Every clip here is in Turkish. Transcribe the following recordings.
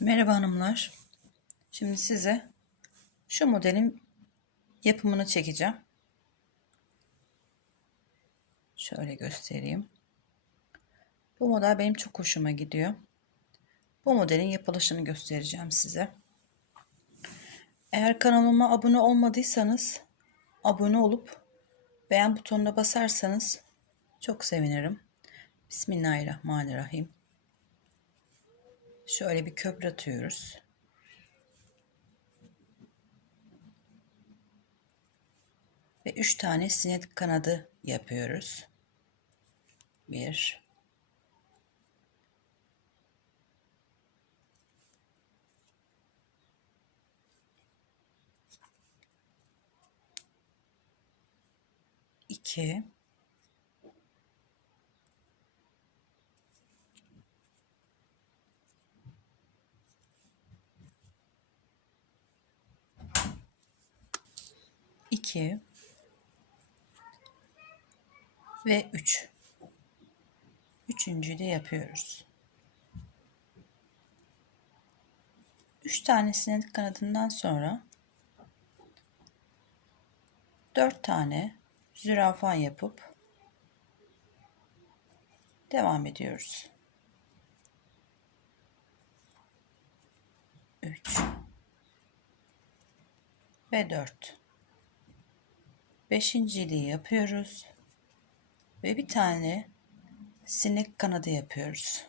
Merhaba hanımlar. Şimdi size şu modelin yapımını çekeceğim. Şöyle göstereyim. Bu model benim çok hoşuma gidiyor. Bu modelin yapılışını göstereceğim size. Eğer kanalıma abone olmadıysanız abone olup beğen butonuna basarsanız çok sevinirim. Bismillahirrahmanirrahim. Şöyle bir köprü atıyoruz. Ve üç tane sinet kanadı yapıyoruz. Bir. iki. İki ve üç. Üçüncüyü de yapıyoruz. Üç tanesini kanadından sonra dört tane zürafa yapıp devam ediyoruz. 3 ve 4 beşinciliği yapıyoruz ve bir tane sinek kanadı yapıyoruz.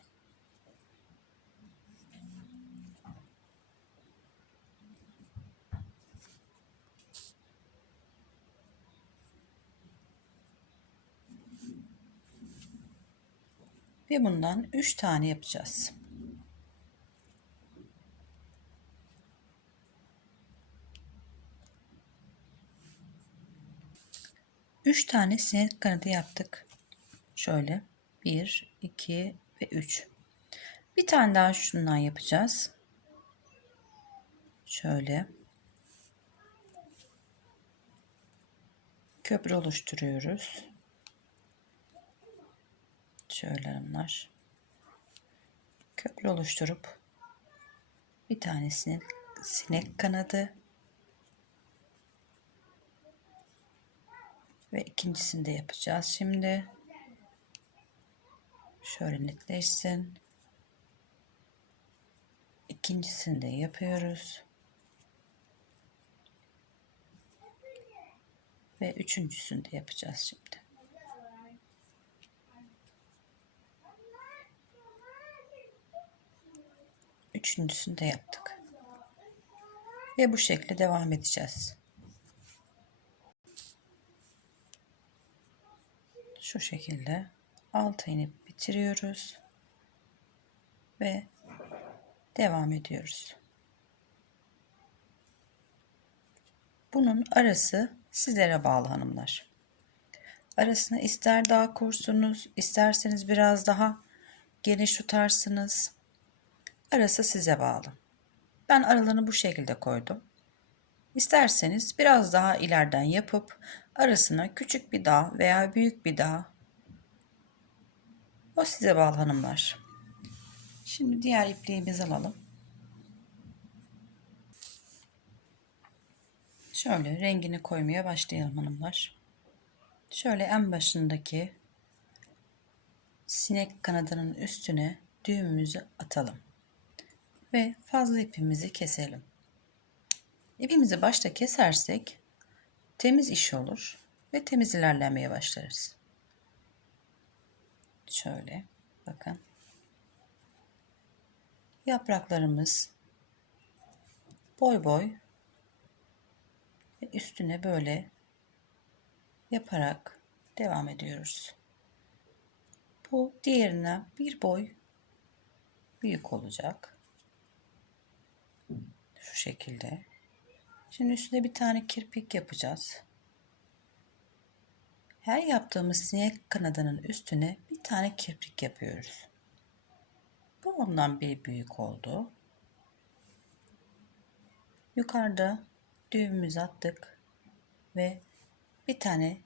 Ve bundan 3 tane yapacağız. Üç tane sinek kanadı yaptık. Şöyle 1, 2 ve 3. Bir tane daha şundan yapacağız. Şöyle. Köprü oluşturuyoruz. Şöyle hanımlar. Köprü oluşturup bir tanesini sinek kanadı ve ikincisini de yapacağız şimdi. Şöyle netleşsin. İkincisini de yapıyoruz. Ve üçüncüsünü de yapacağız şimdi. Üçüncüsünü de yaptık. Ve bu şekilde devam edeceğiz. Şu şekilde alta inip bitiriyoruz. Ve devam ediyoruz. Bunun arası sizlere bağlı hanımlar. Arasını ister daha kursunuz, isterseniz biraz daha geniş tutarsınız. Arası size bağlı. Ben aralarını bu şekilde koydum. İsterseniz biraz daha ileriden yapıp arasına küçük bir dağ veya büyük bir dağ o size bağlı hanımlar. Şimdi diğer ipliğimizi alalım. Şöyle rengini koymaya başlayalım hanımlar. Şöyle en başındaki sinek kanadının üstüne düğümümüzü atalım. Ve fazla ipimizi keselim. İpimizi başta kesersek temiz iş olur ve temiz ilerlemeye başlarız. Şöyle bakın. Yapraklarımız boy boy ve üstüne böyle yaparak devam ediyoruz. Bu diğerine bir boy büyük olacak. Şu şekilde. Şimdi üstüne bir tane kirpik yapacağız. Her yaptığımız sinek kanadının üstüne bir tane kirpik yapıyoruz. Bu ondan bir büyük oldu. Yukarıda düğümümüzü attık ve bir tane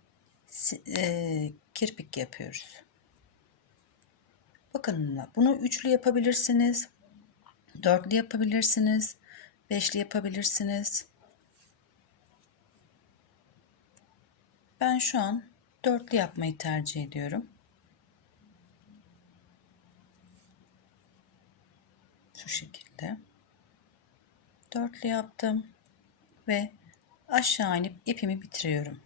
e, kirpik yapıyoruz. Bakın bunu üçlü yapabilirsiniz. Dörtlü yapabilirsiniz. Beşli yapabilirsiniz. Ben şu an dörtlü yapmayı tercih ediyorum. Şu şekilde. Dörtlü yaptım ve aşağı inip ipimi bitiriyorum.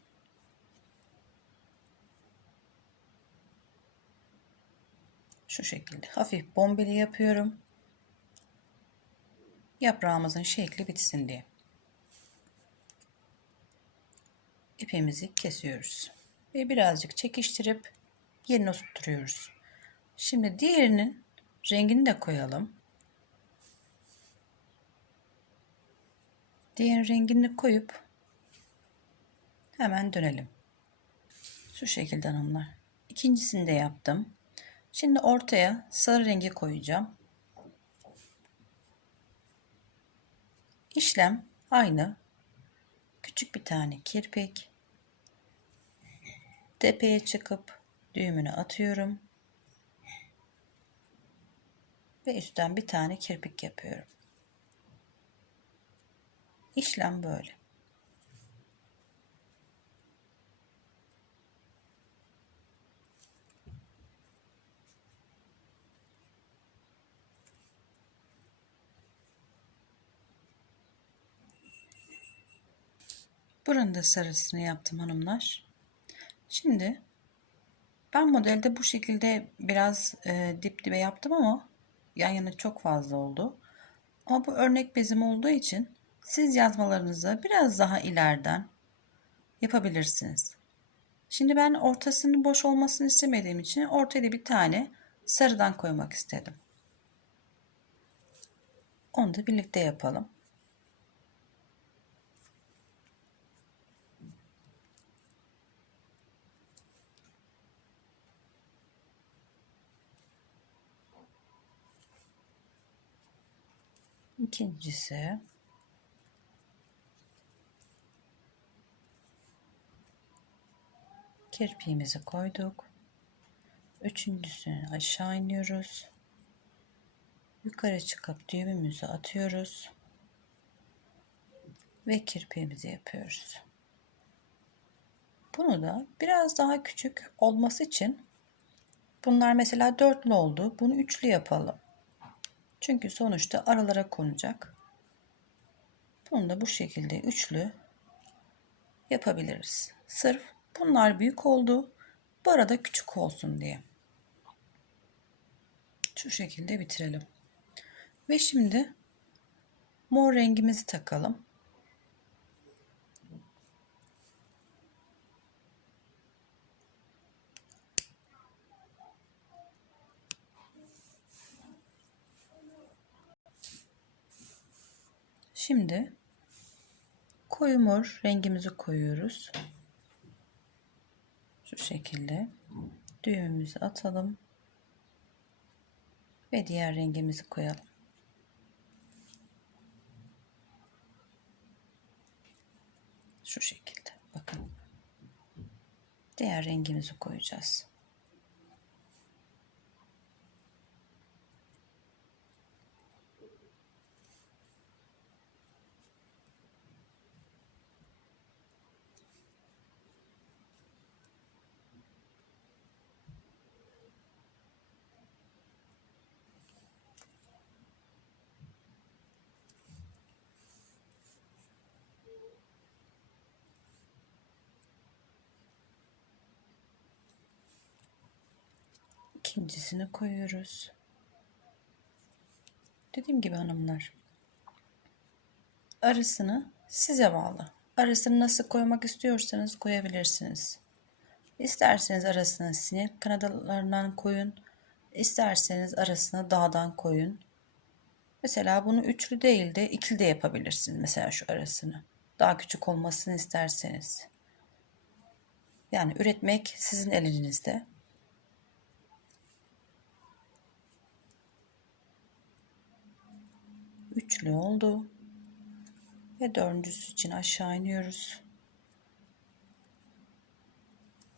Şu şekilde hafif bombeli yapıyorum. Yaprağımızın şekli bitsin diye. İpimizi kesiyoruz. Ve birazcık çekiştirip yerine oturtuyoruz. Şimdi diğerinin rengini de koyalım. Diğer rengini koyup hemen dönelim. Şu şekilde hanımlar. İkincisini de yaptım. Şimdi ortaya sarı rengi koyacağım. İşlem aynı. Küçük bir tane kirpik. Tepeye çıkıp düğümünü atıyorum. Ve üstten bir tane kirpik yapıyorum. İşlem böyle. Buranın da sarısını yaptım hanımlar. Şimdi ben modelde bu şekilde biraz e, dip dibe yaptım ama yan yana çok fazla oldu. Ama bu örnek bezim olduğu için siz yazmalarınızı biraz daha ileriden yapabilirsiniz. Şimdi ben ortasının boş olmasını istemediğim için ortaya bir tane sarıdan koymak istedim. Onu da birlikte yapalım. İkincisi kirpiğimizi koyduk. Üçüncüsünü aşağı iniyoruz. Yukarı çıkıp düğümümüzü atıyoruz. Ve kirpiğimizi yapıyoruz. Bunu da biraz daha küçük olması için bunlar mesela dörtlü oldu. Bunu üçlü yapalım. Çünkü sonuçta aralara konacak. Bunu da bu şekilde üçlü yapabiliriz. Sırf bunlar büyük oldu. Bu arada küçük olsun diye. Şu şekilde bitirelim. Ve şimdi mor rengimizi takalım. Şimdi koyu mor rengimizi koyuyoruz. Şu şekilde düğümümüzü atalım ve diğer rengimizi koyalım. Şu şekilde bakın. Diğer rengimizi koyacağız. İkincisini koyuyoruz. Dediğim gibi hanımlar arasını size bağlı. Arasını nasıl koymak istiyorsanız koyabilirsiniz. İsterseniz arasına sinek kanadalarından koyun. İsterseniz arasına dağdan koyun. Mesela bunu üçlü değil de ikili de yapabilirsiniz. Mesela şu arasını. Daha küçük olmasını isterseniz. Yani üretmek sizin elinizde. Üçlü oldu. Ve dördüncüsü için aşağı iniyoruz.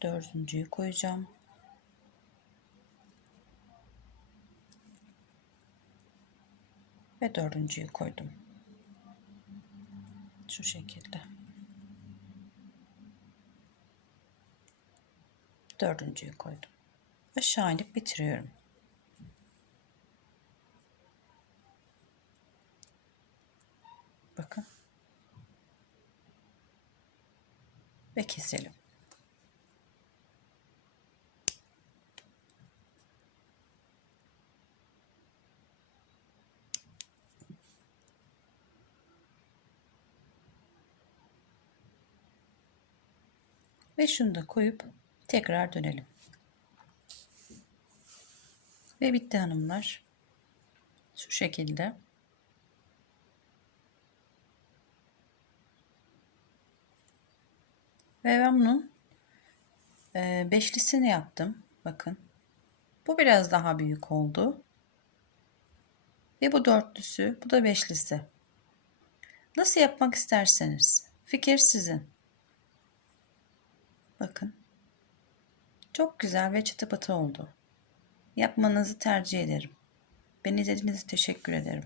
Dördüncüyü koyacağım. Ve dördüncüyü koydum. Şu şekilde. Dördüncüyü koydum. Aşağı inip bitiriyorum. Bakın. Ve keselim. Ve şunu da koyup tekrar dönelim. Ve bitti hanımlar. Şu şekilde. Ve ben e, beşlisini yaptım. Bakın. Bu biraz daha büyük oldu. Ve bu dörtlüsü, bu da beşlisi. Nasıl yapmak isterseniz. Fikir sizin. Bakın. Çok güzel ve çıtı pıtı oldu. Yapmanızı tercih ederim. Beni izlediğiniz için teşekkür ederim.